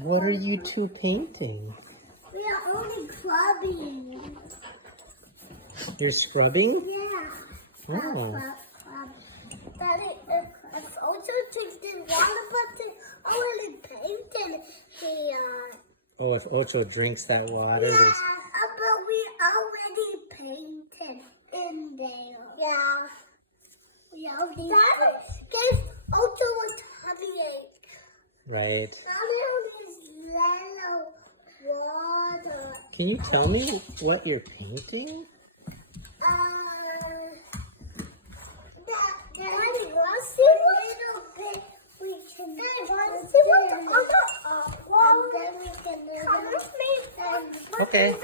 What are you two painting? We are only clubbing. You're scrubbing? Yeah. Oh. Daddy, it's also taken water, but it's already painted here. Oh, if Ocho drinks that water, Yeah, there's... but we already painted in there. Yeah. We already gave Ocho a tummy ache. Right. Now there's yellow water. Can you tell me what you're painting? Daddy, let's see what little bit we can do. Let's see what the other one. And then we can Okay.